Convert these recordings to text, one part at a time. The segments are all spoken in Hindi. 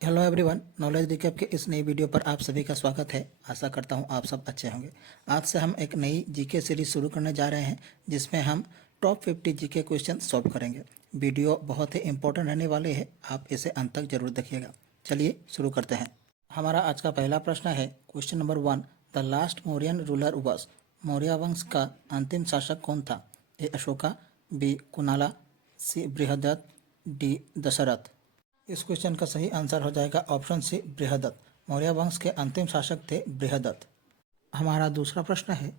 हेलो एवरीवन, नॉलेज रिकैप के इस नई वीडियो पर आप सभी का स्वागत है। आशा करता हूं आप सब अच्छे होंगे। आज से हम एक नई जीके सीरीज शुरू करने जा रहे हैं जिसमें हम टॉप 50 जीके क्वेश्चन सॉल्व करेंगे। वीडियो बहुत ही इंपॉर्टेंट रहने वाले हैं, आप इसे अंत तक जरूर देखिएगा। चलिए शुरू करते हैं। हमारा आज का पहला प्रश्न है question number 1। The last Mauryan ruler was. Maurya वंश का अंतिम शासक कौन था? ए अशोका, बी कुणाला, सी बृहदत्त, डी दशरथ। इस क्वेश्चन का सही आंसर हो जाएगा ऑप्शन सी बृहदत्त। मौर्य वंश के अंतिम शासक थे बृहदत्त। हमारा दूसरा प्रश्न है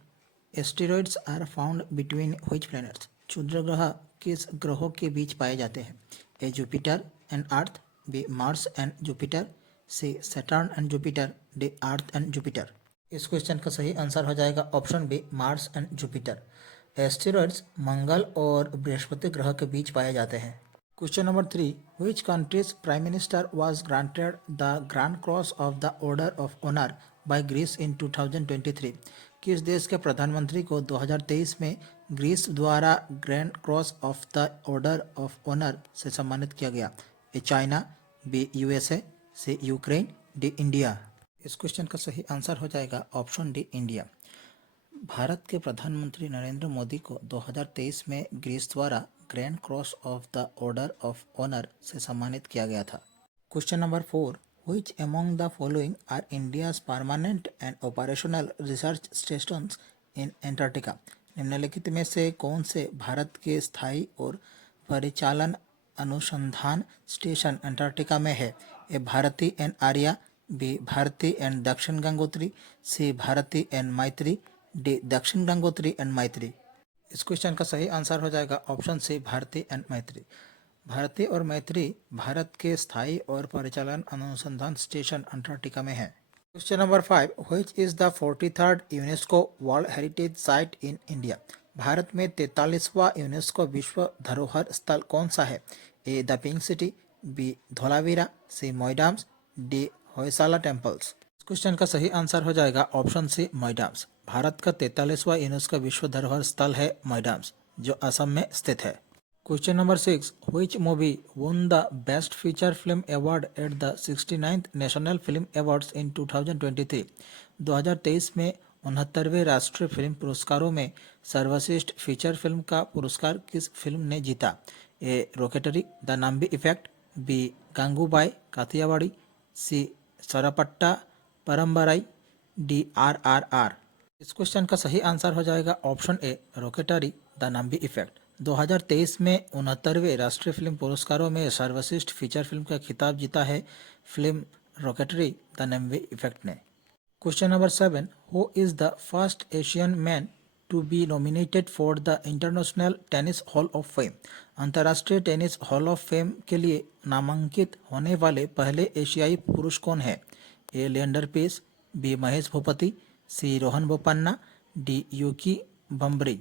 asteroids are found between which planets. क्षुद्र ग्रह किस ग्रहों के बीच पाए जाते हैं? A Jupiter and Earth, B Mars and Jupiter, C Saturn and Jupiter, D Earth and Jupiter. इस क्वेश्चन का सही आंसर हो जाएगा option B Mars and Jupiter. Asteroids मंगल और बृहस्पति ग्रह के बीच पाए जाते हैं। Question number 3. Which country's prime minister was granted the Grand Cross of the Order of Honor by Greece in 2023? किस देश के प्रधानमंत्री को 2023 में ग्रीस द्वारा grand cross of the order of honour से सम्मानित किया गया? A China, B USA, C Ukraine, D India. इस क्वेश्चन का सही आंसर हो जाएगा ऑप्शन डी इंडिया। भारत के प्रधानमंत्री नरेंद्र मोदी को 2023 में ग्रीस द्वारा grand cross of the order of honour से सम्मानित किया गया था। Question number 4। Which among the following are India's permanent and operational research stations in Antarctica. निम्नलिखित में से कौन से भारत के स्थायी और परिचालन अनुसंधान स्टेशन अंटार्कटिका में है? A Bharati and Arya, B Bharati and Dakshin Gangotri, C Bharati and Maitri, D Dakshin Gangotri and मैत्री। इस क्वेश्चन का सही आंसर हो जाएगा ऑप्शन सी भारती एंड मैत्री। भारती और मैत्री भारत के स्थायी और परिचालन अनुसंधान स्टेशन अंटार्कटिका में है। Question number 5। Which is the 43rd UNESCO world heritage site in India. Bharat में 43वां यूनेस्को विश्व धरोहर स्थल कौन सा है? A the Pink City, B Dholavira, C Moidams, D Hoysala temples. Question का सही आंसर हो जाएगा ऑप्शन सी मोइडाम्स। भारत का 43वां यूनेस्को विश्व धरोहर स्थल है मोइडाम्स, जो असम में स्थित है। Question number 6। Which movie won the best feature film award at the 69th national film awards इन 2023। 2023 में 69वें राष्ट्रीय फिल्म पुरस्कारों में सर्वश्रेष्ठ फीचर फिल्म का पुरस्कार किस फिल्म ने जीता? A Rocketry the Nambi Effect, B Gangubai Kathiawadi, C Sarpatta Parambarai, D RRR। इस क्वेश्चन का सही आंसर हो जाएगा option A Rocketry the Nambi Effect. 2023 में 69वें राष्ट्रीय फिल्म पुरस्कारों में सर्वश्रेष्ठ फीचर फिल्म का खिताब जीता है film Rocketry the Nambi Effect ने। Question number 7। Who is the first Asian man to be nominated for the International Tennis hall of Fame. अंतर्राष्ट्रीय टेनिस हॉल ऑफ फेम के लिए नामांकित होने वाले पहले एशियाई पुरुष कौन है? A Leander Paes, B Mahesh Bhupathi, C Rohan Bopanna, D Yuki Bhambri.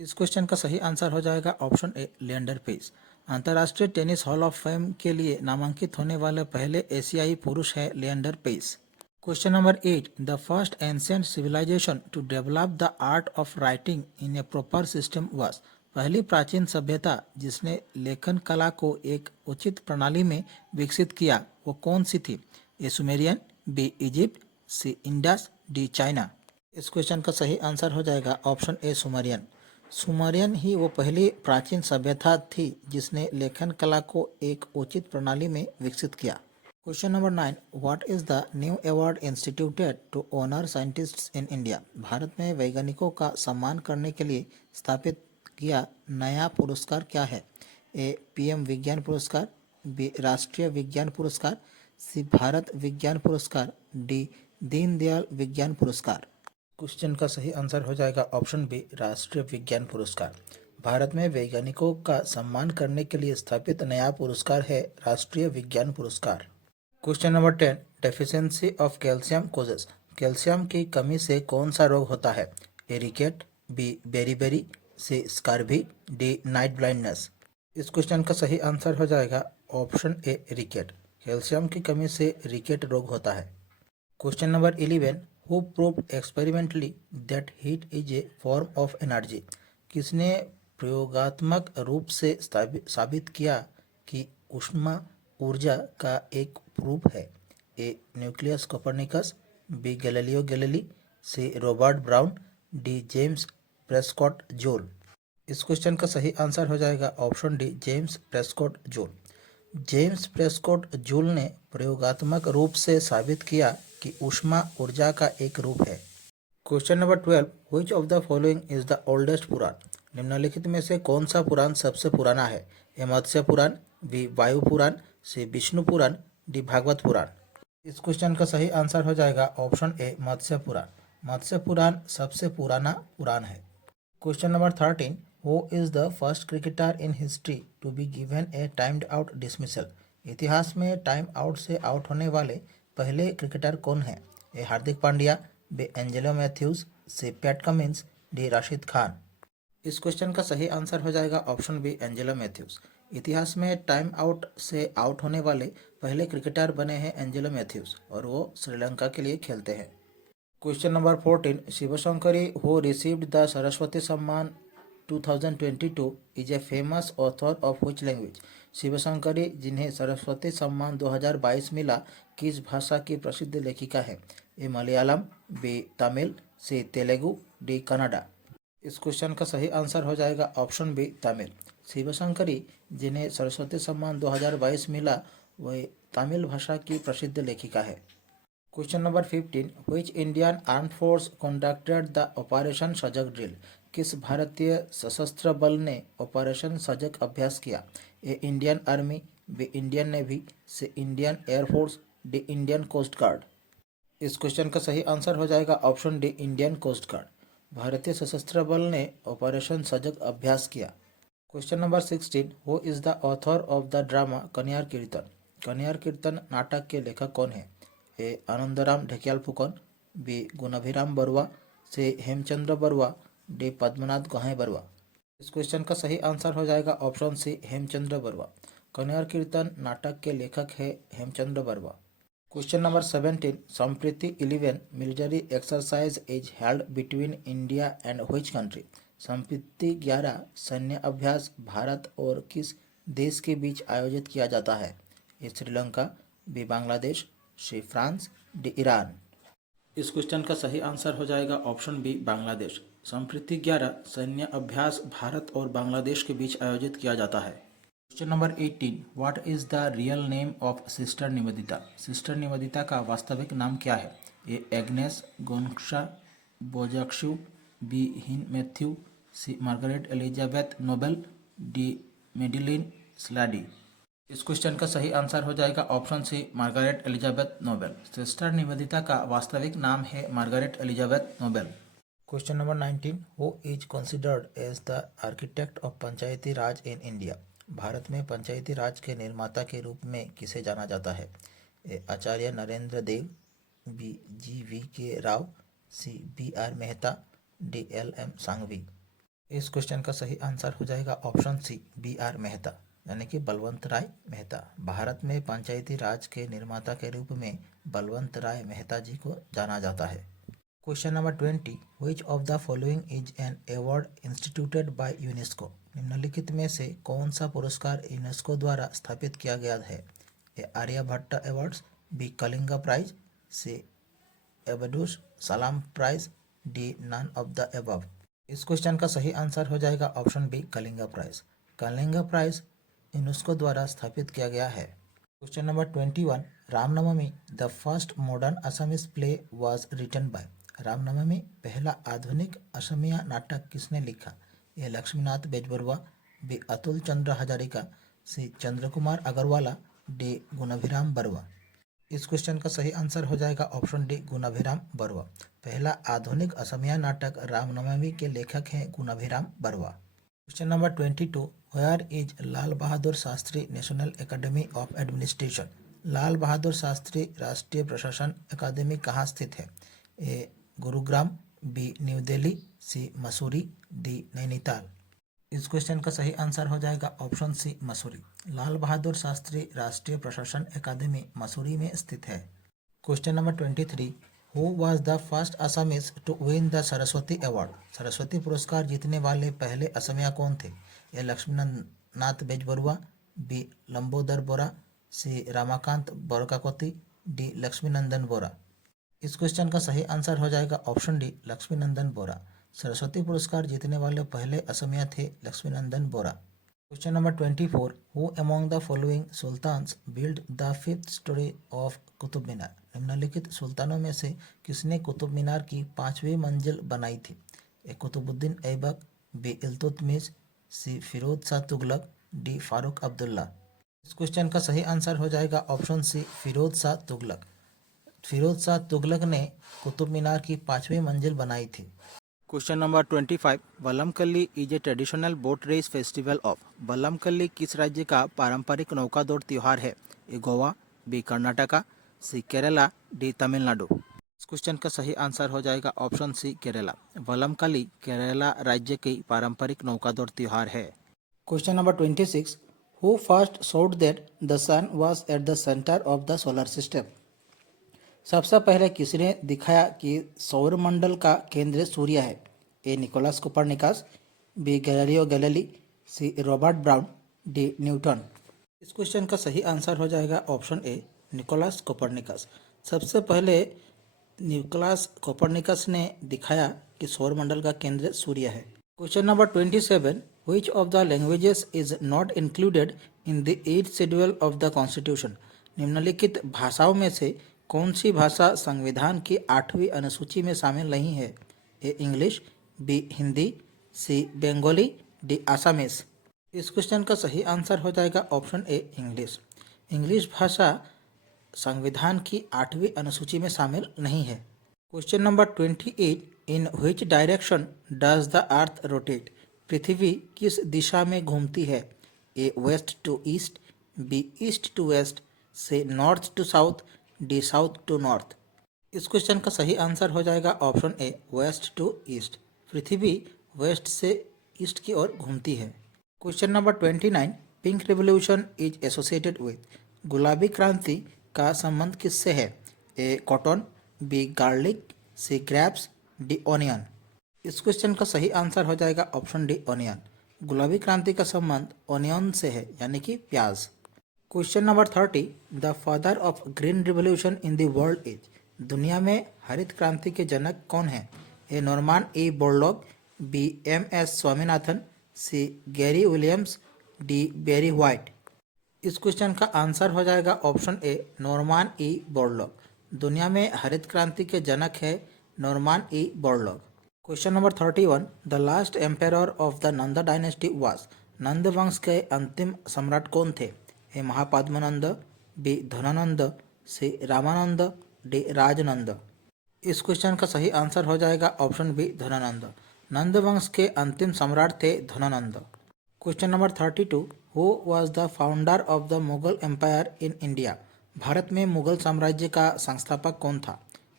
इस क्वेश्चन का सही आंसर हो जाएगा ऑप्शन ए लिएंडर पेस। अंतर्राष्ट्रीय टेनिस हॉल ऑफ फेम के लिए नामांकित होने वाले पहले एशियाई पुरुष है Leander Paes. Question number 8। The first ancient civilisation to develop the art of writing in a proper system was. पहली प्राचीन सभ्यता जिसने लेखन कला को एक उचित प्रणाली में विकसित किया वो कौन सी थी? ए सुमेरियन, बी इजिप्ट, सी इंडस, डी चाइना। इस क्वेश्चन का सही आंसर हो जाएगा ऑप्शन ए सुमेरियन। सुमेरियन ही वो पहली प्राचीन सभ्यता थी जिसने लेखन कला को एक उचित प्रणाली में विकसित किया। Question number 9। What is the new award instituted to honour scientists in India. Bharat में वैज्ञानिकों का सम्मान करने के लिए स्थापित किया नया पुरस्कार क्या है? ए PM विज्ञान पुरस्कार, बी राष्ट्रीय विज्ञान पुरस्कार, सी भारत विज्ञान पुरस्कार, डी दीनदयाल विज्ञान पुरस्कार। क्वेश्चन का सही आंसर हो जाएगा ऑप्शन बी राष्ट्रीय विज्ञान पुरस्कार। भारत में वैज्ञानिकों का सम्मान करने के लिए स्थापित नया पुरस्कार है राष्ट्रीय विज्ञान पुरस्कार। Question number 10। Deficiency of calcium causes. Calcium की कमी से कौन सा रोग होता है? ए रिकेट, बी बेरीबेरी, सी स्कार्वी, डी नाइट ब्लाइंडनेस। इस क्वेश्चन का सही आंसर हो जाएगा ऑप्शन ए रिकेट। कैल्शियम की कमी से रिकेट रोग होता है। Question number 11। Who proved experimentally that heat is a form of energy. किसने प्रयोगात्मक रूप से साबित किया कि ऊष्मा ऊर्जा का एक रूप है? A Nicolaus Copernicus, B Galileo Galilei, C Robert Brown, D James Prescott Joule. इस क्वेश्चन का सही आंसर हो जाएगा option D James Prescott Joule. James Prescott Joule ने प्रयोगात्मक रूप से साबित किया कि ऊष्मा ऊर्जा का एक रूप है। Question number 12, which of the following is the oldest Purana? निम्नलिखित में से कौन सा पुराण सबसे पुराना है? ए मत्स्य पुराण, बी वायु पुराण, सी विष्णु पुराण, डी भागवत पुराण। इस क्वेश्चन का सही आंसर हो जाएगा ऑप्शन ए मत्स्य पुराण। मत्स्य पुराण सबसे पुराना पुराण है। Question number 13, who is the first cricketer in history to be given a timed out dismissal? इतिहास में टाइम आउट से आउट होने वाले पहले क्रिकेटर कौन है? A Hardik Pandya, B Angelo Mathews, C Pat Cummins, D Rashid Khan. इस क्वेश्चन का सही आंसर हो जाएगा ऑप्शन बी एंजेलो मैथ्यूज। इतिहास में टाइम आउट से आउट होने वाले पहले क्रिकेटर बने हैं एंजेलो मैथ्यूज और वो श्रीलंका के लिए खेलते हैं। Question number 14, Shivshankari who received the Saraswati सम्मान 2022 is a famous author of which language? Shivshankari जिन्हें सरस्वती सम्मान 2022 मिला किस भाषा की प्रसिद्ध लेखिका है? ए मलयालम, बी तमिल, सी तेलुगु, डी कन्नड़ा। इस क्वेश्चन का सही आंसर हो जाएगा ऑप्शन बी तमिल। शिवशंकरी जिन्हें सरस्वती सम्मान 2022 मिला वह तमिल भाषा की प्रसिद्ध लेखिका है। Question number 15, which Indian arm force conducted the operation Sajag drill? किस भारतीय सशस्त्र बल ने ऑपरेशन सजग अभ्यास किया? A Indian Army, B Indian Navy, C Indian Air Force, D Indian Coast Guard. इस क्वेश्चन का सही आंसर हो जाएगा option D Indian Coast Guard. भारतीय सशस्त्र बल ने ऑपरेशन सजग अभ्यास किया। Question number 16, who is the author of the drama Kanyar कीर्तन? कन्यार कीर्तन नाटक के लेखक कौन है? A Anandaram Dhekial Phukan, B Gunabhiram Barua, C Hemchandra Barua, D Padmanath Gohain Barua. इस क्वेश्चन का सही आंसर हो जाएगा ऑप्शन सी हेमचंद्र बरुआ। कन्यार कीर्तन नाटक के लेखक है Hemchandra Barua. Question number 17, Sampriti 11 military exercise is held between India and which country? Sampriti 11 सैन्य अभ्यास भारत और किस देश के बीच आयोजित किया जाता है? A Sri Lanka, B Bangladesh, C France, D Iran. इस क्वेश्चन का सही आंसर हो जाएगा ऑप्शन बी बांग्लादेश। संप्रीति 11 सैन्य अभ्यास भारत और बांग्लादेश के बीच आयोजित किया जाता है। Question number 18, what is the real name of sister Nivedita? Sister Nivedita का वास्तविक नाम क्या है? A Agnes Gonxha Bojaxhiu, B हिन Matthew, C Margaret Elizabeth Noble, D Madeleine Slade. इस क्वेश्चन का सही आंसर हो जाएगा option C Margaret Elizabeth Noble. Sister Nivedita का वास्तविक नाम है Margaret Elizabeth Noble. Question number 19, who is considered as the architect of Panchayati Raj in India? Bharat में पंचायती राज के निर्माता के रूप में किसे जाना जाता है? A Acharya Narendra Dev, B GVK Rao, C BR Mehta, D LM Sanghvi. इस क्वेश्चन का सही आंसर हो जाएगा ऑप्शन सी BR मेहता यानी कि बलवंत राय मेहता। भारत में पंचायती राज के निर्माता के रूप में बलवंत राय मेहता जी को जाना जाता है। Question number 20, which of the following is an award instituted by UNESCO? निम्नलिखित में से कौन सा पुरस्कार यूनेस्को द्वारा स्थापित किया गया है? A Aryabhata awards, B Kalinga prize, C Abdus Salam prize, D none of the above. इस क्वेश्चन का सही आंसर हो जाएगा option B Kalinga prize. Kalinga prize UNESCO द्वारा स्थापित किया गया है। Question number 21, Ramnavami the first modern Assamese play was written by? Ramnavami पहला आधुनिक असमिया नाटक किसने लिखा? A Lakshminath Bezbaroa, B Atul Chandra Hazarika, C Chandrakumar Agarwala, D Gunabhiram Barua. इस क्वेश्चन का सही आंसर हो जाएगा ऑप्शन डी गुणाभिराम बरुआ। पहला आधुनिक असमिया नाटक रामनवमी के लेखक हैं Gunabhiram Barua. Question number 22, where is Lal Bahadur Shastri National Academy of Administration? Lal Bahadur Shastri राष्ट्रीय प्रशासन अकादमी कहाँ स्थित है? A Gurugram, B New Delhi, C Mussoorie, D Nainital. इस क्वेश्चन का सही आंसर हो जाएगा ऑप्शन सी मसूरी। लाल बहादुर शास्त्री राष्ट्रीय प्रशासन अकादमी मसूरी में स्थित है। Question number 23, who was the first Assamese to win the Saraswati award? Saraswati पुरस्कार जीतने वाले पहले असमिया कौन थे? A Lakshminath Bezbaroa, B Lambodar Bora, C Ramakanta Borkakoti, D Lakshminandan Bora. इस क्वेश्चन का सही आंसर हो जाएगा ऑप्शन डी लक्ष्मीनंदन बोरा। सरस्वती पुरस्कार जीतने वाले पहले असमिया थे Lakshminandan Bora. Question number 24, who among the following sultans build the fifth storey of Qutub Minar. निम्नलिखित सुल्तानों में से किसने कुतुब मीनार की 5वीं मंजिल बनाई थी? A Qutbuddin Aibak, B Iltutmish, C Firoz Shah Tughlaq, D Farooq Abdullah. इस क्वेश्चन का सही आंसर हो जाएगा ऑप्शन सी फिरोज शाह तुगलक। फिरोज शाह तुगलक ने कुतुब मीनार की 5वीं मंजिल बनाई थी। Question number 25, Vallamkali is a traditional boat race festival of. Vallamkali किस राज्य का पारंपरिक नौका दौड़ त्यौहार है? A Goa, B Karnataka, C Kerala, D Tamil Nadu. इस क्वेश्चन का सही आंसर हो जाएगा ऑप्शन सी केरला। वल्लमकल्ली केरला राज्य की पारंपरिक नौका दौड़ त्यौहार है। Question number 26, who first showed that the sun was at the centre of the solar system. सबसे पहले किसने दिखाया कि सौरमंडल का केंद्र सूर्य है? A Nicolaus Copernicus, B Galileo Galilei, C Robert Brown, D Newton. इस क्वेश्चन का सही आंसर हो जाएगा ऑप्शन ए निकोलस कोपरनिकस। सबसे पहले निकोलस कोपरनिकस ने दिखाया कि सौरमंडल का केंद्र सूर्य है। Question number 27, which of the languages is not included in the 8th schedule of the constitution। निम्नलिखित भाषाओं में से कौन सी भाषा संविधान की 8वीं अनुसूची में शामिल नहीं है? ए इंग्लिश, बी हिंदी, सी बंगाली, डी आसामीज। इस क्वेश्चन का सही आंसर हो जाएगा ऑप्शन ए इंग्लिश। इंग्लिश भाषा संविधान की 8वीं अनुसूची में शामिल नहीं है। Question number 28, in which direction does the earth rotate. पृथ्वी किस दिशा में घूमती है? A west to east, B east to west, C north to south, D south to north. इस क्वेश्चन का सही आंसर हो जाएगा option A west to east. पृथ्वी वेस्ट से ईस्ट की ओर घूमती है। Question number 29, pink revolution is associated with. गुलाबी क्रांति का संबंध किससे है? ए कॉटन, बी गार्लिक, सी ग्रेप्स, डी ऑनियन। इस क्वेश्चन का सही आंसर हो जाएगा ऑप्शन डी ऑनियन। गुलाबी क्रांति का संबंध ऑनियन से है, यानी कि प्याज। Question number 30, the father of green revolution in the world is. दुनिया में हरित क्रांति के जनक कौन है? A Norman E Borlaug, B M S Swaminathan, C Gary Williams, D Berry White. इस क्वेश्चन का आंसर हो जाएगा option A Norman E Borlaug. दुनिया में हरित क्रांति के जनक है Norman E Borlaug. Question number 31, the last emperor of the Nanda dynasty was. नंद वंश के अंतिम सम्राट कौन थे? ए महापद्मनंद, बी धनानंद, सी रामानंद, डी राजनंद। इस क्वेश्चन का सही आंसर हो जाएगा ऑप्शन बी धनानंद। नंद वंश के अंतिम सम्राट थे Dhanananda. Question number 32, who was the founder of the Mughal empire in India. Bharat में मुगल साम्राज्य का संस्थापक कौन था?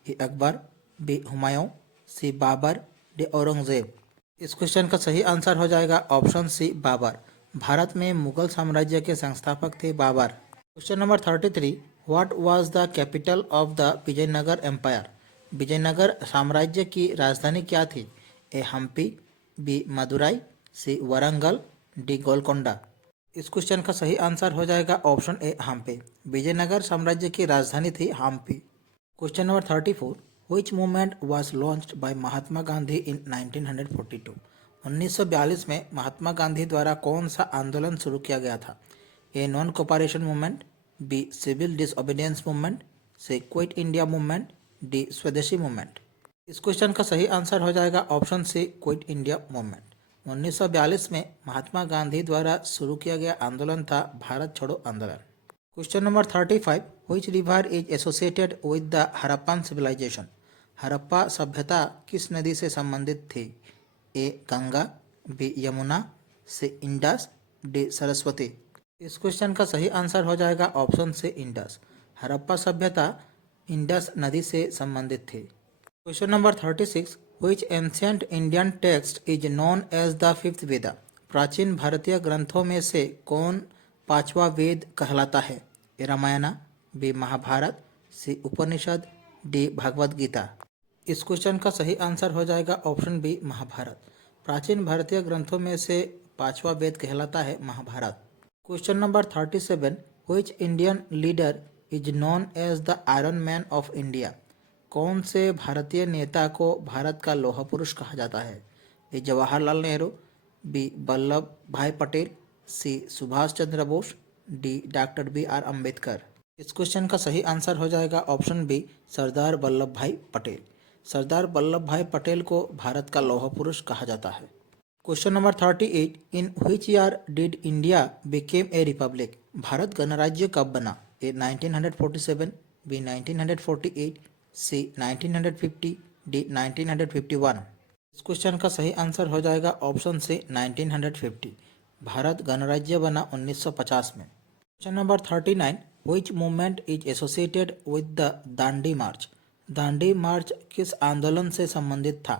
A Akbar, B Humayun, C Babur, D Aurangzeb. इस क्वेश्चन का सही आंसर हो जाएगा ऑप्शन सी बाबर। भारत में मुगल साम्राज्य के संस्थापक थे Babur. Question number 33, what was the capital of the Vijayanagara empire. Vijayanagara साम्राज्य की राजधानी क्या थी? A Hampi, B Madurai, C Warangal, D Golconda. इस क्वेश्चन का सही आंसर हो जाएगा ऑप्शन ए हम्पी। विजयनगर साम्राज्य की राजधानी थी Hampi. Question number 34, which movement was launched by Mahatma Gandhi in 1942। 1942 में महात्मा गांधी द्वारा कौन सा आंदोलन शुरू किया गया था? A non cooperation movement, B civil disobedience movement, C quit India movement, D Swadeshi movement. इस क्वेश्चन का सही आंसर हो जाएगा option C quit India movement. 1942 में महात्मा गांधी द्वारा शुरू किया गया आंदोलन था भारत छोड़ो आंदोलन। Question number 35, which river is associated with the Harappan civilisation. Harappa सभ्यता किस नदी से संबंधित थी? A Ganga, B Yamuna, C Indus, D Saraswati. इस क्वेश्चन का सही आंसर हो जाएगा ऑप्शन से इंडस। हड़प्पा सभ्यता इंडस नदी से संबंधित थी। Question number 36, which ancient Indian text is known as the fifth Veda. प्राचीन भारतीय ग्रंथों में से कौन 5वां वेद कहलाता है? ए रामायण, बी महाभारत, सी उपनिषद, डी भगवद गीता। इस क्वेश्चन का सही आंसर हो जाएगा ऑप्शन बी महाभारत। प्राचीन भारतीय ग्रंथों में से 5वां वेद कहलाता है Mahabharata. Question number 37, which Indian leader is known as the iron man of India? कौन से भारतीय नेता को भारत का लौह पुरुष कहा जाता है? A Jawaharlal Nehru, B Vallabhbhai Patel, C Subhash Chandra Bose, D doctor B R Ambedkar. इस क्वेश्चन का सही आंसर हो जाएगा ऑप्शन बी सरदार वल्लभ भाई पटेल। सरदार वल्लभ भाई पटेल को भारत का लौह पुरुष कहा जाता है। Question number 38, in which year did India became a Republic? Bharat गणराज्य कब बना? ए 1947, बी 1948, सी 1950, डी 1951। इस क्वेश्चन का सही आंसर हो जाएगा ऑप्शन सी 1950। भारत गणराज्य बना 1950 में। Question number 39, which movement is associated with the Dandi march? Dandi march किस आंदोलन से संबंधित था?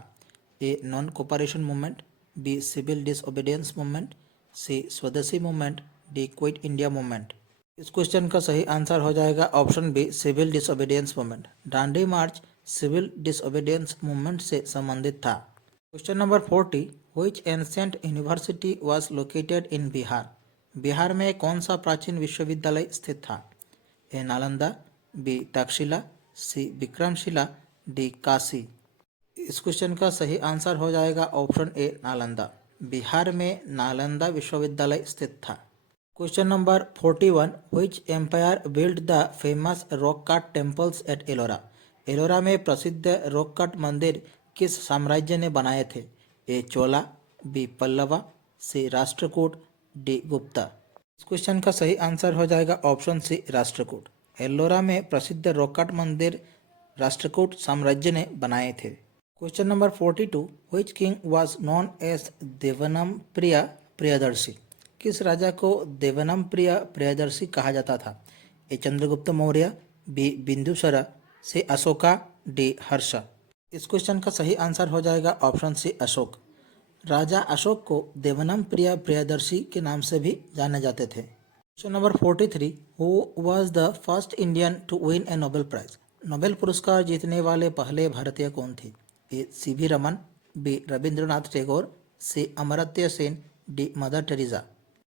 A non cooperation movement, B civil disobedience movement, C Swadeshi movement, D quit India movement. इस क्वेश्चन का सही आंसर हो जाएगा option B civil disobedience movement. Dandi march civil disobedience movement से संबंधित था। Question number 40, which ancient university was located in Bihar? Bihar में कौन सा प्राचीन विश्वविद्यालय स्थित था? ए नालंदा, बी तक्षशिला, सी विक्रमशिला, डी काशी। इस क्वेश्चन का सही आंसर हो जाएगा ऑप्शन ए नालंदा। बिहार में नालंदा विश्वविद्यालय स्थित था। Question number 41, which empire build the famous rock cut temples at Ellora? Ellora में प्रसिद्ध रॉक कट मंदिर किस साम्राज्य ने बनाए थे? ए चोला, बी पल्लवा, सी राष्ट्रकूट, डी गुप्ता। इस क्वेश्चन का सही आंसर हो जाएगा ऑप्शन सी राष्ट्रकूट। एलोरा में प्रसिद्ध रॉक कट मंदिर राष्ट्रकूट साम्राज्य ने बनाए थे। Question number 42, which king was known as Devanam Priya Priyadarshi? किस राजा को देवनम प्रिय प्रियदर्शी कहा जाता था? ए चंद्रगुप्त मौर्य, बी बिंदुसारा, सी अशोका, डी हर्षा। इस क्वेश्चन का सही आंसर हो जाएगा ऑप्शन सी अशोक। राजा अशोक को देवनम प्रिय प्रियदर्शी के नाम से भी जाने जाते थे। Question number 43, who was the first Indian to win a Nobel prize? Nobel पुरस्कार जीतने वाले पहले भारतीय कौन थे? A C V Raman, B Rabindranath Tagore, C Amartya Sen, D Mother Teresa.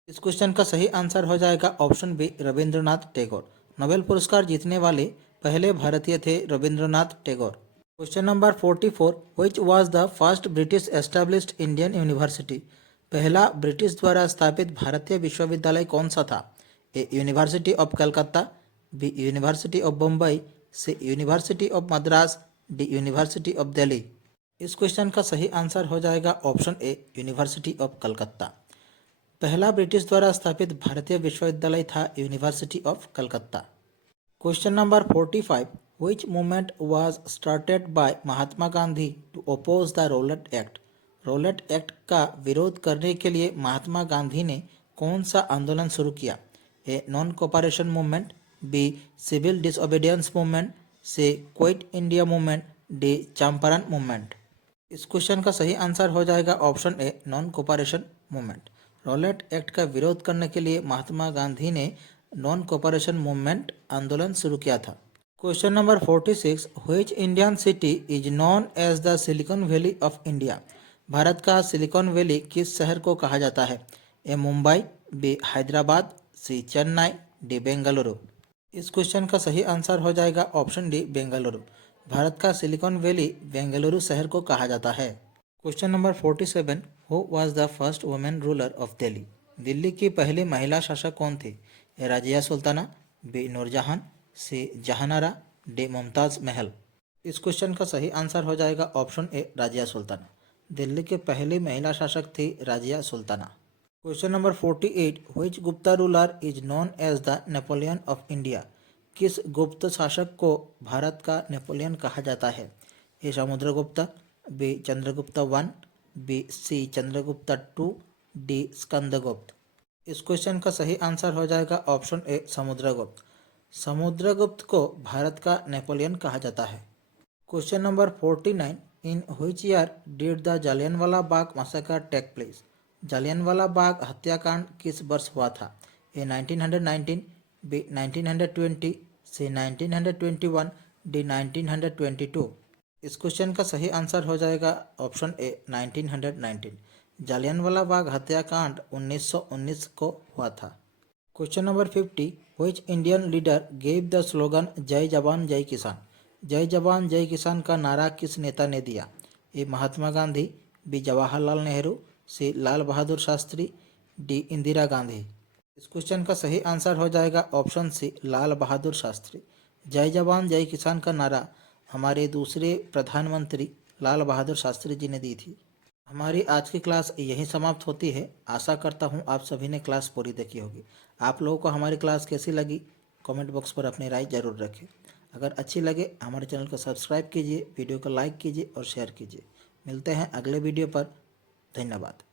इस क्वेश्चन का सही आंसर हो जाएगा option B Rabindranath Tagore. Nobel पुरस्कार जीतने वाले पहले भारतीय थे Rabindranath Tagore. Question number 44, which was the first British established Indian university? पहला ब्रिटिश द्वारा स्थापित भारतीय विश्वविद्यालय कौन सा था? A university of Calcutta, B university of Bombay, C university of Madras, D university of Delhi. इस क्वेश्चन का सही आंसर हो जाएगा option A university of Calcutta. पहला ब्रिटिश द्वारा स्थापित भारतीय विश्वविद्यालय था university of Calcutta. Question number 45, which movement was started by Mahatma Gandhi to oppose the Rowlatt Act? Rowlatt act का विरोध करने के लिए महात्मा गांधी ने कौन सा आंदोलन शुरू किया? A non cooperation movement, B civil disobedience movement, C quit India movement, D Champaran movement. इस क्वेश्चन का सही आंसर हो जाएगा option A non cooperation movement. Rowlatt act का विरोध करने के लिए महात्मा गांधी ने नॉन कोऑपरेशन मूवमेंट आंदोलन शुरू किया था। Question number 46, which Indian city is known as the silicon valley of India? भारत का सिलिकॉन वैली किस शहर को कहा जाता है? A Mumbai, B Hyderabad, C Chennai, D Bengaluru. इस क्वेश्चन का सही आंसर हो जाएगा ऑप्शन डी बेंगलुरु। भारत का सिलिकॉन वैली बेंगलुरु शहर को कहा जाता है। Question number 47, who was the first women ruler of Delhi? Delhi की पहली महिला शासक कौन थी? A Razia Sultana, B Noorjahan, C Jahanara, D Mumtaz Mahal. इस क्वेश्चन का सही आंसर हो जाएगा ऑप्शन ए राजिया सुल्ताना। दिल्ली के पहली महिला शासक थी Razia Sultana. Question number 48, which Gupta ruler is known as the Napoleon of India? किस गुप्त शासक को भारत का नेपोलियन कहा जाता है? A Samudragupta, B Chandragupta one, B C Chandragupta two, D Skandagupta. इस क्वेश्चन का सही आंसर हो जाएगा ऑप्शन ए समुद्रगुप्त। समुद्रगुप्त को भारत का नेपोलियन कहा जाता है। Question number 49, in which year did the Jallianwala Bagh massacre take place? Jallianwala Bagh हत्याकांड किस वर्ष हुआ था? A 1919, B 1920, C 1921, D 1922। इस क्वेश्चन का सही आंसर हो जाएगा ऑप्शन ए 1919। जालियनवाला बाग हत्याकांड 1919 को हुआ था। Question number 50, which Indian leader gave the slogan जय जवान जय किसान? जय जवान जय किसान का नारा किस नेता ने दिया? ए महात्मा गांधी, बी जवाहरलाल नेहरू, सी लाल बहादुर शास्त्री, डी इंदिरा गांधी। इस क्वेश्चन का सही आंसर हो जाएगा ऑप्शन सी लाल बहादुर शास्त्री। जय जवान जय किसान का नारा हमारे दूसरे प्रधानमंत्री लाल बहादुर शास्त्री जी ने दी थी। हमारी आज की क्लास यहीं समाप्त होती है। आशा करता हूँ आप सभी ने क्लास पूरी देखी होगी। आप लोगों को हमारी क्लास कैसी लगी कमेंट बॉक्स पर अपनी राय जरूर रखें। अगर अच्छी लगे हमारे चैनल को सब्सक्राइब कीजिए, वीडियो को लाइक कीजिए और शेयर कीजिए। मिलते हैं अगले वीडियो पर। धन्यवाद।